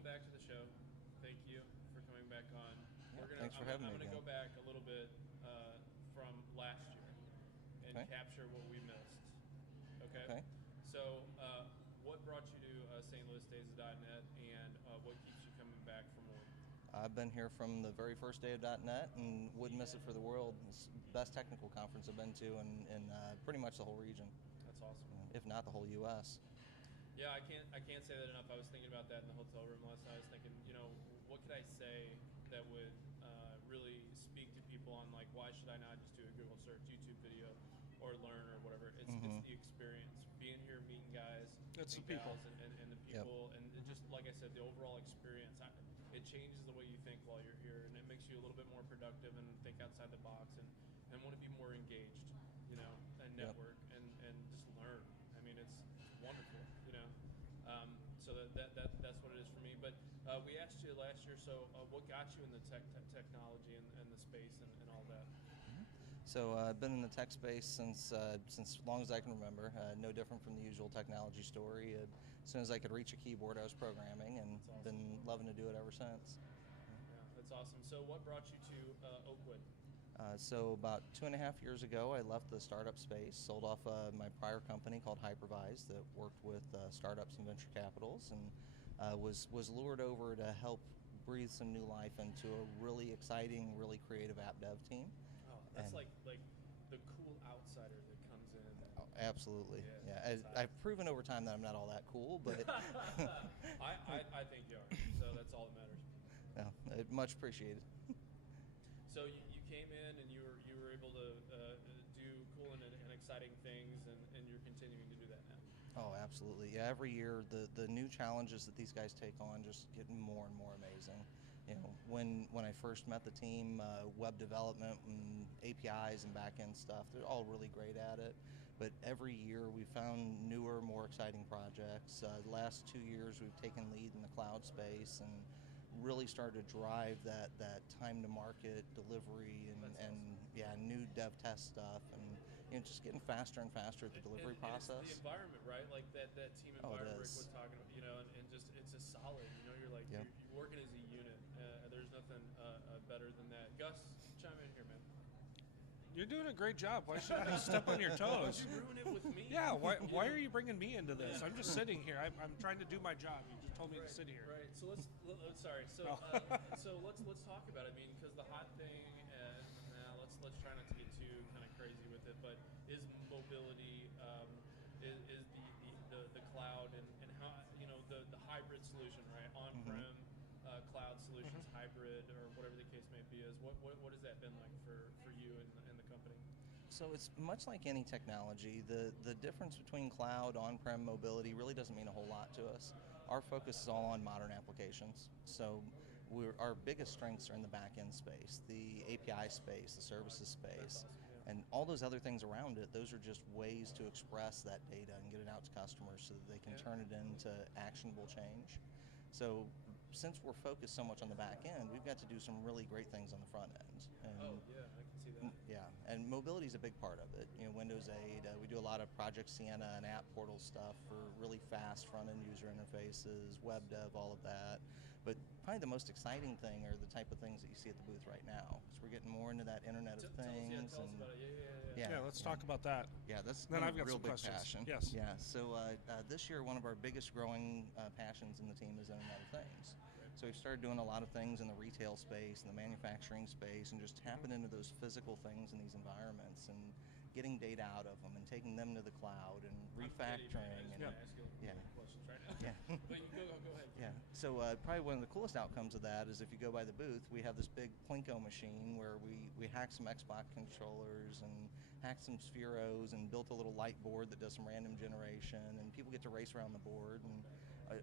welcome back to the show. Thank you for coming back on. Yeah, thanks for having me I'm going to again. go back a little bit from last year and Okay. capture what we missed. Okay? Okay. So, what brought you to St. Louis Days.net, and what keeps you coming back for more? I've been here from the very first day of .NET and wouldn't miss it for the world. It's the best technical conference I've been to in pretty much the whole region, That's awesome. if not the whole U.S. Yeah, I can't say that enough. I was thinking about that in the hotel room last night. I was thinking, what could I say that would really speak to people on, like, why should I not just do a Google search, YouTube video, or learn or whatever? It's the experience, being here, meeting guys, It's and the people. gals, and the people, and it just like I said, the overall experience. It changes the way you think while you're here, and it makes you a little bit more productive and think outside the box, and want to be more engaged, and network and just learn. I mean, it's wonderful. So that's what it is for me. But we asked you last year, so what got you in the technology and the space and all that? So I've been in the tech space since as long as I can remember. No different from the usual technology story. As soon as I could reach a keyboard, I was programming, and awesome. been loving to do it ever since. Yeah, that's awesome. So what brought you to Oakwood? So about 2.5 years ago, I left the startup space, sold off my prior company called Hypervise that worked with startups and venture capitals, and was lured over to help breathe some new life into a really exciting, really creative app dev team. Oh, that's And- like the cool outsider that comes in. Oh, absolutely. Yeah. I've proven over time that I'm not all that cool, but I think you are. So that's all that matters. no, much appreciated. So you came in and you were able to do cool and exciting things, and you're continuing to do that now. Oh, absolutely. Yeah, every year the new challenges that these guys take on just get more and more amazing. When I first met the team, web development and APIs and back-end stuff, they're all really great at it. But every year we found newer, more exciting projects. The last 2 years we've taken lead in the cloud space and really started to drive that time to market delivery and new dev test stuff, and just getting faster and faster at the delivery process. And it's the environment, right? Like that team environment Rick was talking about, and just it's a solid. You're like you're working as a unit. There's nothing better than that. Gus, chime in here, man. You're doing a great job. Why should I step on your toes? Why'd you ruin it with me? Yeah, why are you bringing me into this? I'm just sitting here. I'm trying to do my job. You just told me to sit here. Right. So sorry. So so let's talk about it. I mean, because the hot thing. Let's try not to get too kind of crazy with it. But is mobility is the cloud and how the hybrid solution, right? On-prem. Cloud solutions, hybrid, or whatever the case may be, is what has that been like for you and the company? So it's much like any technology. The difference between cloud, on-prem, mobility really doesn't mean a whole lot to us. Our focus is all on modern applications. So our biggest strengths are in the back-end space, the API space, the services space, and all those other things around it. Those are just ways to express that data and get it out to customers so that they can turn it into actionable change. So since we're focused so much on the back end, we've got to do some really great things on the front end. And I can see that. Yeah, and mobility is a big part of it. Windows 8, we do a lot of Project Sienna and app portal stuff for really fast front-end user interfaces, web dev, all of that. But probably the most exciting thing are the type of things that you see at the booth right now, because we're getting more into that Internet of Things. Tell us about it. Yeah, let's talk about that. Yeah, that's then I've got real some big questions. passion. Yes. Yeah, so this year one of our biggest growing passions in the team is Internet of Things. So we've started doing a lot of things in the retail space and the manufacturing space, and just tapping into those physical things in these environments and getting data out of them and taking them to the cloud and refactoring. Questions right now. Yeah. But you go ahead. Yeah. So probably one of the coolest outcomes of that is if you go by the booth, we have this big Plinko machine where we hacked some Xbox controllers and hacked some Spheros and built a little light board that does some random generation, and people get to race around the board. And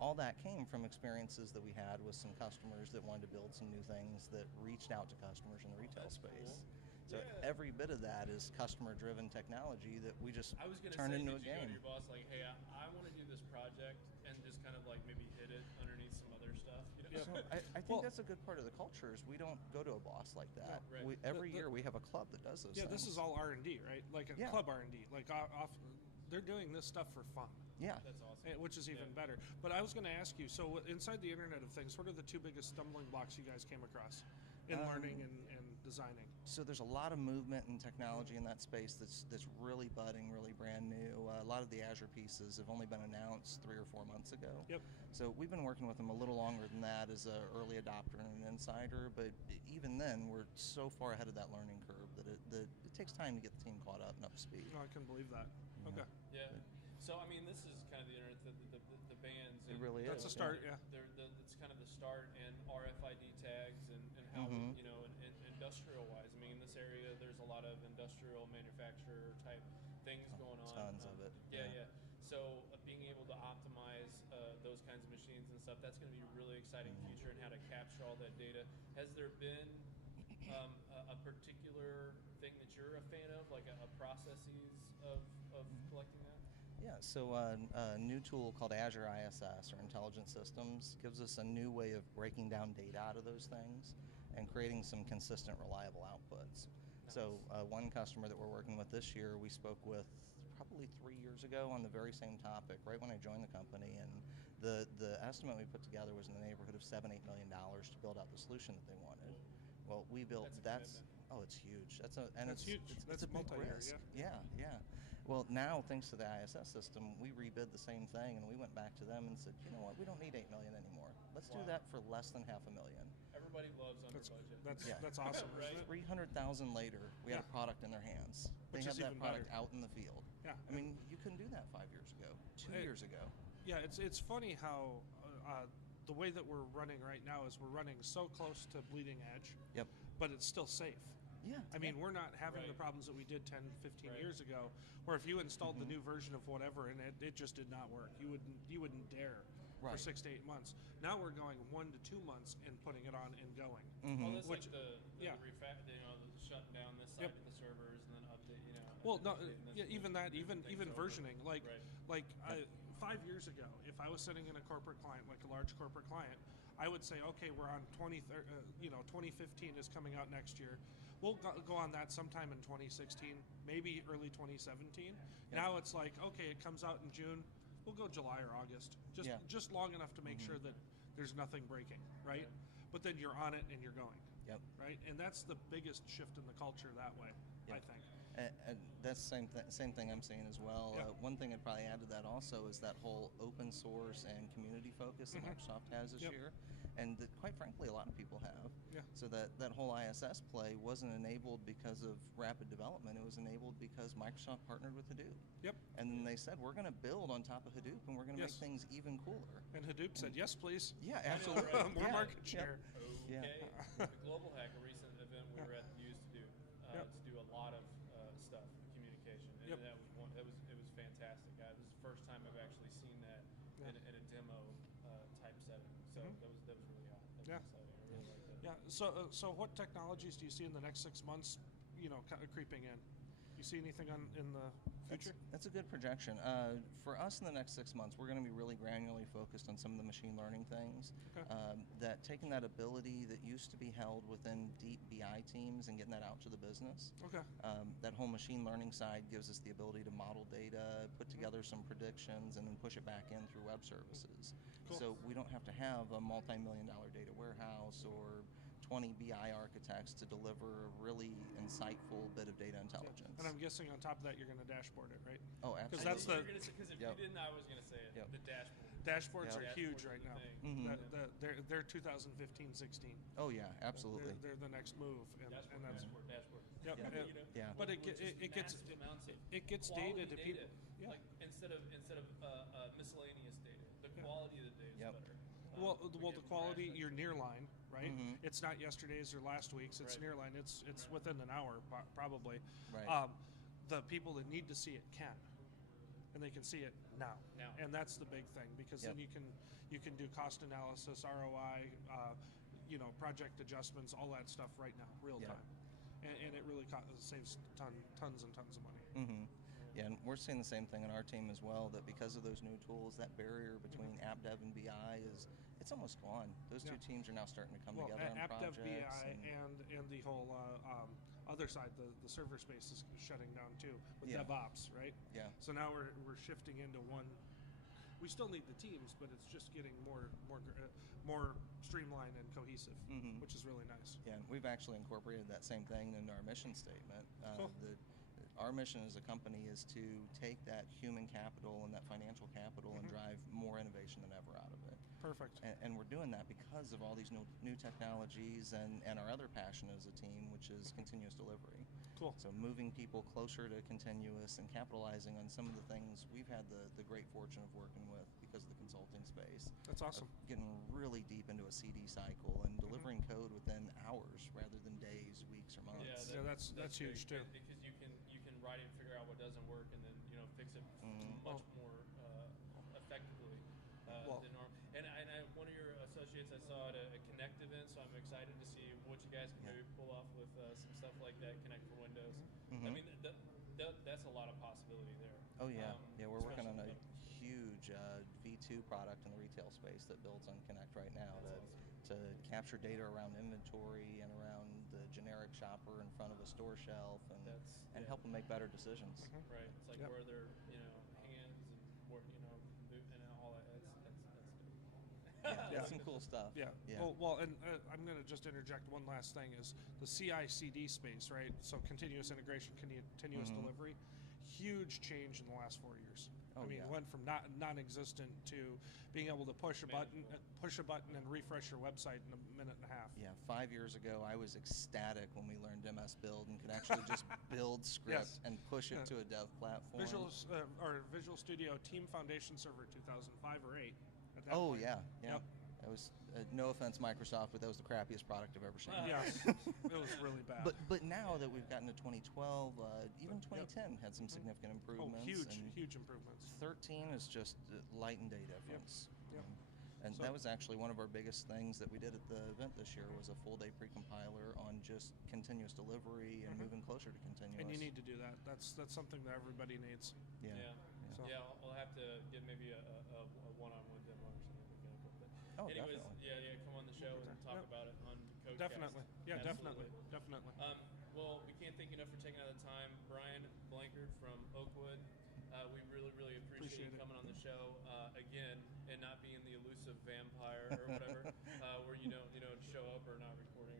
all that came from experiences that we had with some customers that wanted to build some new things that reached out to customers in the retail space. Cool. So every bit of that is customer-driven technology that we just turn into a game. Go to your boss like, hey, I want to do this project, and just kind of like maybe hit it underneath some other stuff? So I think that's a good part of the culture is we don't go to a boss like that. No, right. Every year we have a club that does those things. This is all R&D, right? Like a club R&D. Like they're doing this stuff for fun. Yeah. That's awesome. Which is even better. But I was going to ask you, so inside the Internet of Things, what are the two biggest stumbling blocks you guys came across in learning and designing? So there's a lot of movement and technology in that space that's really budding, really brand new. A lot of the Azure pieces have only been announced 3 or 4 months ago. Yep. So we've been working with them a little longer than that as an early adopter and an insider, but even then we're so far ahead of that learning curve that it takes time to get the team caught up and up to speed. Oh, I can believe that. Okay. Yeah. So I mean, this is kind of the internet, the bands. It really is. That's a start. Yeah. It's kind of the start, and RFID tags and how Mhm. you know, and industrial wise. I mean, in this area, there's a lot of industrial manufacturer type things going on. Tons of it. Yeah. So being able to optimize those kinds of machines and stuff, that's going to be a really exciting future, and how to capture all that data. Has there been a particular thing that you're a fan of, like a processes of collecting that? Yeah, so a new tool called Azure ISS, or Intelligent Systems, gives us a new way of breaking down data out of those things and creating some consistent, reliable outputs. Nice. So one customer that we're working with this year, we spoke with probably 3 years ago on the very same topic, right when I joined the company, and the estimate we put together was in the neighborhood of $7-8 million to build out the solution that they wanted. Well, we built it's huge. It's huge. It's That's a big multi-year, risk. Yeah. Well, now thanks to the ISS system, we rebid the same thing, and we went back to them and said, you know what, we don't need $8 million anymore. Let's do that for less than $500,000. Everybody loves under budget. That's awesome, Right? isn't it? 300,000 later, we had a product in their hands. They Which have is that even product better. out in the field. Yeah. I mean, you couldn't do that 5 years ago, 2 years ago. Yeah, it's funny how the way that we're running right now is we're running so close to bleeding edge, Yep. but it's still safe. Yeah. I mean, we're not having the Right. problems that we did 10, 15 Right. years ago, where if you installed the new version of whatever and it just did not work, you wouldn't dare for Right. 6 to 8 months. Now we're going 1 to 2 months and putting it on and going. Well, that's Which- like the yeah. the shutting down this side Yep. of the servers and then update. You know. Well, and no, updating this yeah, and even then that, moving even things over. versioning. Like, Right. 5 years ago, if I was sitting in a corporate client, like a large corporate client, I would say, okay, we're on 2015 is coming out next year. We'll go on that sometime in 2016, maybe early 2017. Now it's like, okay, it comes out in June. We'll go July or August, just long enough to make sure that there's nothing breaking, right? But then you're on it and you're going. Yep. Right, and that's the biggest shift in the culture that way, I think. And that's the same thing I'm seeing as well. Yeah. One thing I'd probably add to that also is that whole open source and community focus that Microsoft has this year, and that quite frankly a lot of people have. Yeah. So that whole ISS play wasn't enabled because of rapid development. It was enabled because Microsoft partnered with Hadoop. Yep. And then they said, we're going to build on top of Hadoop, and we're going to make things even cooler. And Hadoop said, yes, please. Yeah, absolutely. right? More Yeah. market share. Yeah. Okay. The Global Hack, a recent event we were at, used to do a lot of stuff, communication, and Yep. it was fantastic. This is the first time I've actually seen that in a demo type setting. So that was really awesome. That was exciting. I really liked that. Yeah. So what technologies do you see in the next 6 months? Creeping in. You see anything in the future? That's a good projection. For us in the next 6 months, we're going to be really granularly focused on some of the machine learning things. Okay. That taking that ability that used to be held within deep BI teams and getting that out to the business. Okay. That whole machine learning side gives us the ability to model data, put together some predictions, and then push it back in through web services. Cool. So we don't have to have a multi-million-dollar data warehouse or 20 BI architects to deliver a really insightful bit of data intelligence. And I'm guessing on top of that, you're going to dashboard it, right? Oh, Because absolutely. that's the Because if Yep. you didn't, I was going to say it. Yep. The dashboard. dashboards Yep. are huge Dashboards right are now. the thing. They're 2015-16. Oh yeah, absolutely. They're the next move, and that's Dashboard. Yep. You know? Yeah. But it With just gets massive amounts of it gets quality data to people. Yeah. Like instead of miscellaneous data, the quality of the data is Yep. better. Well, We the get more quality, aspects. your nearline, right? Mhm. It's not yesterday's or last week's. It's Right. nearline. It's within an hour, probably. Right. The people that need to see it can, and they can see it now. Now. And that's the big thing, because then Yep. you can do cost analysis, ROI, project adjustments, all that stuff right now, real Yeah. time, and it really saves tons and tons of money. Mm-hmm. Yeah, and we're seeing the same thing on our team as well, that because of those new tools, that barrier between app dev and BI it's almost gone. Those two Yeah. teams are now starting to come Well, together on app dev projects. BI and the whole other side, the server space is shutting down too with Yeah. DevOps, right? Yeah. So now we're shifting into one. We still need the teams, but it's just getting more streamlined and cohesive, which is really nice. Yeah, and we've actually incorporated that same thing into our mission statement. Cool. Our mission as a company is to take that human capital and that financial capital and drive more innovation than ever out of it. Perfect. And we're doing that because of all these new technologies and our other passion as a team, which is continuous delivery. Cool. So moving people closer to continuous and capitalizing on some of the things we've had the great fortune of working with because of the consulting space. That's awesome. Getting really deep into a CD cycle and delivering code within hours rather than days, weeks, or months. Yeah, that's huge too. Because you can write it and figure out what doesn't work, and then fix it much more effectively than normal. And one of your associates I saw at a Connect event, so I'm excited to see what you guys can maybe pull off with some stuff like that, Connect for Windows. I mean, that's a lot of possibility there. Oh yeah, we're working on a especially- huge V2 product in the retail space that builds on Connect right now to capture data around inventory and around the generic shopper in front of a store shelf and help them make better decisions. Right. It's like where their hands and where and all that. That's That's some cool stuff. Yeah. Well, and I'm going to just interject one last thing is the CI/CD space, right? So continuous integration, continuous delivery, huge change in the last 4 years. Oh, I mean, it went from non-existent to being able to push a button and refresh your website in a minute and a half. Yeah, 5 years ago, I was ecstatic when we learned MS Build and could actually just build script and push it to a dev platform. Visual Studio Team Foundation Server 2005 or 8. At that Oh point. yeah. Yep. That was no offense, Microsoft, but that was the crappiest product I've ever seen. Yes, it was really bad. But now that we've gotten to 2012, even 2010 had some significant improvements. Huge improvements. 13 is just light and day difference. Yep. And that was actually one of our biggest things that we did at the event this year was a full day pre-compiler on just continuous delivery and moving closer to continuous. And you need to do that. That's something that everybody needs. Yeah. So. Yeah, I'll have to get maybe a one-on-one demo or something. Oh, anyways, definitely. come on the show and talk about it on Codecast. Definitely. Yeah, Absolutely. definitely. Well, we can't thank you enough for taking out the time. Brian Blanchard from Oakwood, we really appreciate you coming on the show again and not being the elusive vampire or whatever, where you don't show up or not recording.